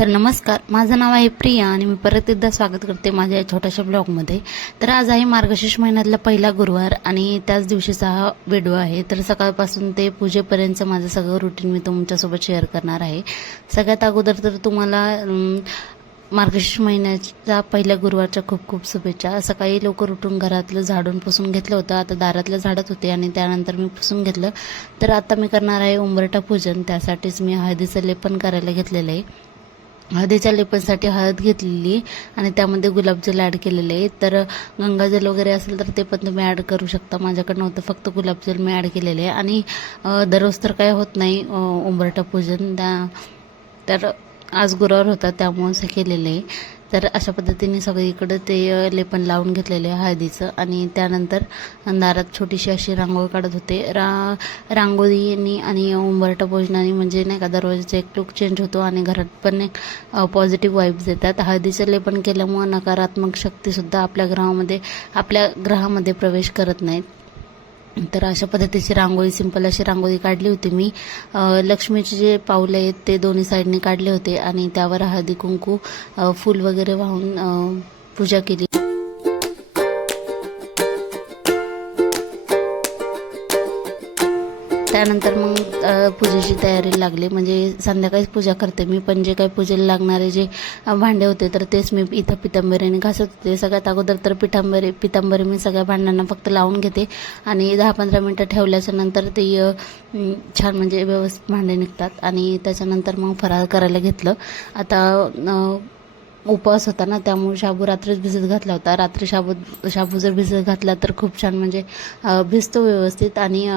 तर नमस्कार, माझं नाव आहे प्रिया आणि मी परत एकदा स्वागत करते माझ्या या छोट्याशा ब्लॉगमध्ये. तर आज आहे मार्गशीर्ष महिन्यातला पहिला गुरुवार आणि त्याच दिवशीचा हा व्हिडिओ आहे. तर सकाळपासून ते पूजेपर्यंतचं माझं सगळं रुटीन मी तुमच्यासोबत शेअर करणार आहे. सगळ्यात अगोदर तर तुम्हाला मार्गशीर्ष महिन्याच्या पहिल्या गुरुवारच्या खूप खूप शुभेच्छा. सकाळी लवकर उठून घरातलं झाडून पुसून घेतलं होतं. आता दारातलं झाडत होते आणि त्यानंतर मी पुसून घेतलं. तर आता मी करणार आहे उंबरठा पूजन. त्यासाठीच मी हळदीचं लेपन करायला घेतलेलं आहे. हळदीच्या लेपनसाठी हळद घेतलेली आणि त्यामध्ये गुलाबजल ॲड केलेले आहे. तर गंगाजल वगैरे असेल तर ते पण तुम्ही ॲड करू शकता. माझ्याकडे नव्हतं, फक्त गुलाबजल मी ॲड केलेले आहे. आणि दररोज तर काय होत नाही उंबरठा पूजन, तर आज गुरुवार होता त्यामुळेच हे केलेलं आहे. तर अशा पद्धतीने सगळीकडे ते लेपन लावून घेतलेले आहे हळदीचं. आणि त्यानंतर दारात छोटीशी अशी रांगोळी काढत होते. रांगोळीनी आणि उंबरठा भोजनाने म्हणजे नाही का दरवाजाचा एक लुक चेंज होतो आणि घरात पण एक पॉझिटिव्ह वाईब्स येतात. हळदीचं लेपन केल्यामुळे नकारात्मक शक्तीसुद्धा आपल्या ग्रहामध्ये प्रवेश करत नाहीत. तर अशा पद्धतीची रांगोळी, सिंपल अशी रांगोळी काढली होती मी. लक्ष्मीचे जे पाऊले आहेत ते दोन्ही साईडने काढले होते आणि त्यावर हळदी कुंकू फूल वगैरे वाहून पूजा केली. त्यानंतर मग पूजेची तयारी लागली. म्हणजे संध्याकाळीच पूजा करते मी, पण जे काही पूजेला लागणारे जे भांडे होते तर तेच मी इथं पितांबरीने घासत होते. सगळ्यात अगोदर तर पितांबरी मी सगळ्या भांड्यांना फक्त लावून घेते आणि 10-15 मिनटं ठेवल्याच्या नंतर ते छान म्हणजे व्यवस्थित भांडे निघतात. आणि त्याच्यानंतर मग फराळ करायला घेतलं. आता उपवास होता ना, त्यामुळे शाबू रात्रीच भिजत घातला होता. रात्री शाबू जर भिजत घातला तर खूप छान म्हणजे भिजतो व्यवस्थित आणि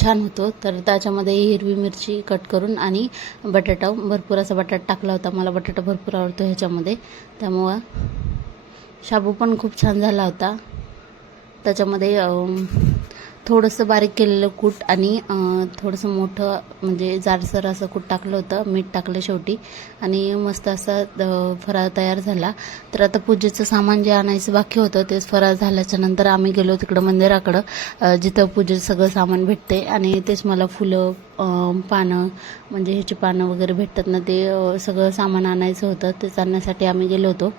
छान होतो. तर त्याच्यामध्ये हिरवी मिरची कट करून आणि बटाटा, भरपूर असा बटाटा टाकला होता. मला बटाटा भरपूर आवडतो ह्याच्यामध्ये, त्यामुळं शाबू पण खूप छान झाला होता. त्याच्यामध्ये थोडंसं बारीक केलेलं कूट आणि थोडंसं मोठं म्हणजे जाडसर असं कूट टाकलं होतं. मीठ टाकलं शेवटी आणि मस्त असा फराळ तयार झाला. तर आता पूजेचं सामान जे आणायचं बाकी होतं तेच फराळ झाल्याच्या नंतर आम्ही गेलो तिकडं मंदिराकडं, जिथं पूजेचं सगळं सामान भेटते. आणि तेच मला फुलं, पानं म्हणजे ह्याची पानं वगैरे भेटतात ना, ते सगळं सामान आणायचं होतं. तेच आणण्यासाठी आम्ही गेलो होतो.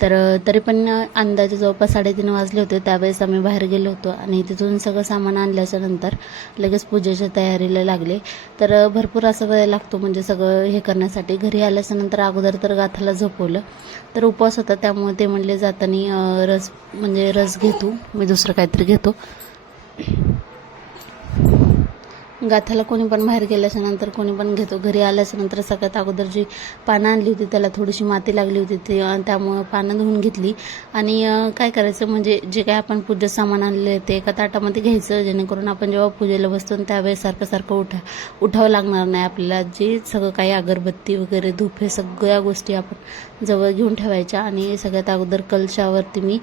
तर तरी पण अंदाजे जवळपास 3:30 वाजले होते. त्यावेळेस आम्ही बाहेर गेलो होतो आणि तिथून सगळं सामान आणल्याच्या नंतर लगेच पूजेच्या तयारीला लागले. तर भरपूर असा वेळ लागतो म्हणजे सगळं हे करण्यासाठी. घरी आल्याच्या नंतर अगोदर तर गाथाला झोपवलं. तर उपवास होता त्यामुळे ते म्हणले जाताना रस घेतो, मी दुसरं काहीतरी घेतो. गाथाला कोणी पण बाहेर गेल्याच्या नंतर कोणी पण घेतो. घरी आल्याच्या नंतर सगळ्यात अगोदर जी पानं आणली होती त्याला थोडीशी माती लागली होती, त्यामुळं पानं धुवून घेतली. आणि काय करायचं म्हणजे जे काय आपण पूजेचं सामान आणले ते एका ताटामध्ये घ्यायचं, जेणेकरून आपण जेव्हा पूजेला बसतो त्यावेळेस सारखं उठावं लागणार नाही आपल्याला. जे सगळं काही अगरबत्ती वगैरे धूप हे सगळ्या गोष्टी आपण जवळ घेऊन ठेवायच्या. आणि सगळ्यात अगोदर कलशावरती मी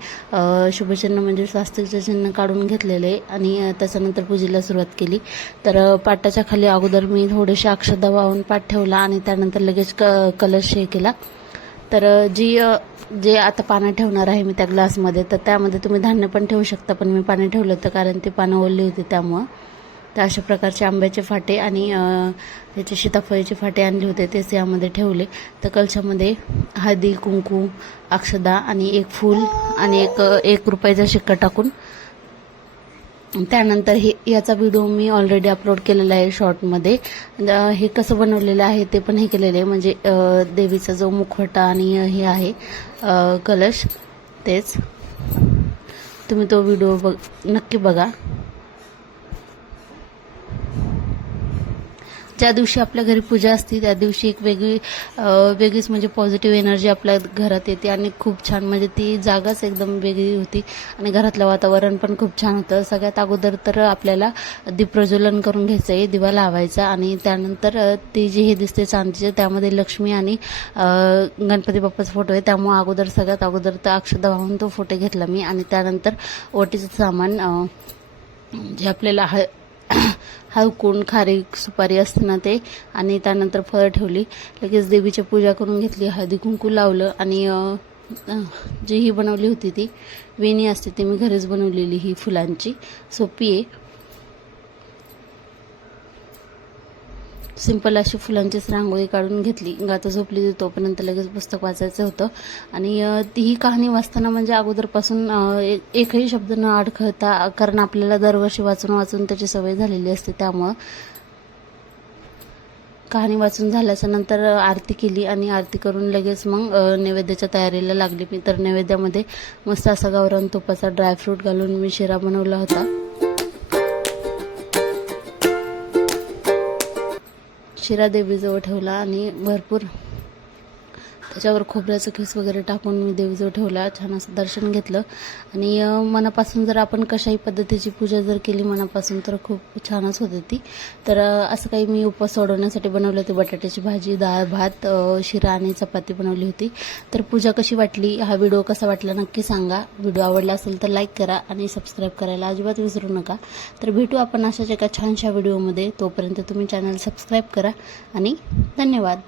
शुभचिन्ह म्हणजे स्वास्तिकचं चिन्ह काढून घेतलेले आणि त्याच्यानंतर पूजेला सुरुवात केली. तर पाटाच्या खाली अगोदर मी थोडेसे अक्षता वाहून पाठ ठेवला आणि त्यानंतर लगेच कलश हे केला. तर जे आता पानं ठेवणार आहे मी त्या ग्लासमध्ये, तर त्यामध्ये तुम्ही धान्य पण ठेवू शकता, पण मी पाणी ठेवलं होतं कारण ते पानं ओली होती त्यामुळं. तर अशा प्रकारचे आंब्याचे फाटे आणि त्याचे सीताफळाचे फाटे आणले होते तेच यामध्ये ठेवले. तर कलशामध्ये हळदी कुंकू, अक्षदा आणि एक फूल आणि एक रुपयाचा शिक्का टाकून त्यानंतर याचा व्हिडिओ मी ऑलरेडी अपलोड केलेला आहे शॉर्टमध्ये. हे कसं बनवलेलं आहे ते पण हे केलेलं आहे. म्हणजे देवीचा जो मुखवटा आणि हे आहे कलश, तेच तुम्ही तो व्हिडिओ नक्की बघा. ज्या दिवशी आपल्या घरी पूजा असते त्या दिवशी एक वेगळीच म्हणजे पॉझिटिव्ह एनर्जी आपल्या घरात येते आणि खूप छान म्हणजे ती जागाच एकदम वेगळी होती आणि घरातलं वातावरण पण खूप छान होतं. सगळ्यात अगोदर तर आपल्याला दीप प्रज्वलन करून घ्यायचं आहे, दिवा लावायचा. आणि त्यानंतर ती जी हे दिसते चांदीचे, त्यामध्ये लक्ष्मी आणि गणपती बाप्पाचा फोटो आहे, त्यामुळे सगळ्यात अगोदर तर अक्षता वाहून तो फोटो घेतला मी. आणि त्यानंतर ओटीचं सामान जे आपल्याला हळकुंड, खारीक, सुपारी असते ना ते, आणि त्यानंतर फळं ठेवली. लगेच देवीची पूजा करून घेतली, हळदी कुंकू लावलं. आणि जी ही बनवली होती ती वेणी असते ती मी घरीच बनवलेली, ही फुलांची, सोपी आहे. सिंपल अशी फुलांचीच रांगोळी काढून घेतली. गाता झोपली होती तोपर्यंत लगेच पुस्तक वाचायचं होतं. आणि ही कहाणी वाचताना म्हणजे अगोदरपासून एकही शब्द न अडखळता, कारण आपल्याला दरवर्षी वाचून वाचून त्याची सवय झालेली असते, त्यामुळं कहाणी वाचून झाल्याच्या नंतर आरती केली आणि आरती करून लगेच मग नैवेद्याच्या तयारीला लागली मी. तर नैवेद्यामध्ये मस्त असा गावरान तुपाचा ड्रायफ्रूट घालून मी शिरा बनवला होता. शिरा देवीजवळ ठेवला आणि भरपूर त्याच्यावर खोबऱ्याचं खीस वगैरे टाकून मी देवीजवळ ठेवला. छान असं दर्शन घेतलं. आणि मनापासून जर आपण कशाही पद्धतीची पूजा जर केली मनापासून तर खूप छानच होते ती. तर असं काही मी उपवास सोडवण्यासाठी बनवलं होते. बटाट्याची भाजी, डाळ, भात, शिरा आणि चपाती बनवली होती. तर पूजा कशी वाटली, हा व्हिडिओ कसा वाटला नक्की सांगा. व्हिडिओ आवडला असेल तर लाईक करा आणि सबस्क्राईब करायला अजिबात विसरू नका. तर भेटू आपण अशाच एका छानशा व्हिडिओमध्ये. तोपर्यंत तुम्ही चॅनल सबस्क्राईब करा आणि धन्यवाद.